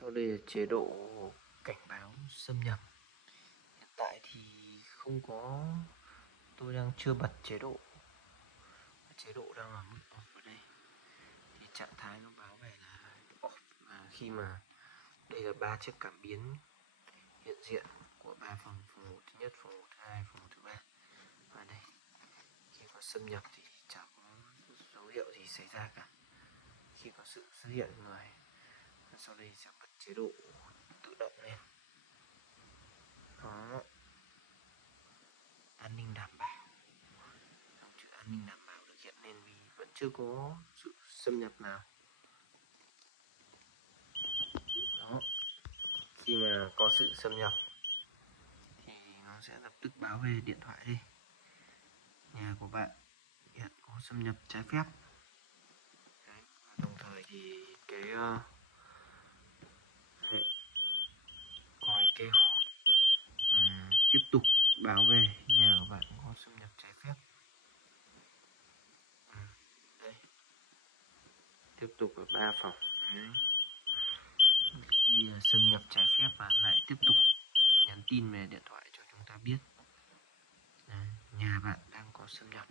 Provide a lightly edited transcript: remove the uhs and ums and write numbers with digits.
Sau đây là chế độ cảnh báo xâm nhập. Hiện tại thì không có, tôi đang chưa bật chế độ đang ở mức off ở đây. Thì trạng thái nó báo về là off, và khi mà đây là 3 chiếc cảm biến hiện diện của 3 phòng 1 thứ nhất, phòng 1 thứ hai, phòng 1 thứ ba. Và đây, khi có xâm nhập thì chẳng có dấu hiệu gì xảy ra cả khi có sự xuất hiện người. Và sau đây sẽ bật chế độ tự động lên. Đó, an ninh đảm bảo. Dòng chữ an ninh đảm bảo được hiện lên vì vẫn chưa có sự xâm nhập nào. Đó, khi mà có sự xâm nhập thì nó sẽ lập tức báo về điện thoại đi, nhà của bạn hiện có xâm nhập trái phép. Đấy, và đồng thời thì cái còi kêu tiếp tục báo về nhà của bạn có xâm nhập trái phép. Đây, tiếp tục ở 3 phòng. Đấy. Khi xâm nhập trái phép và lại tiếp tục nhắn tin về điện thoại cho chúng ta biết nhà bạn đang có xâm nhập.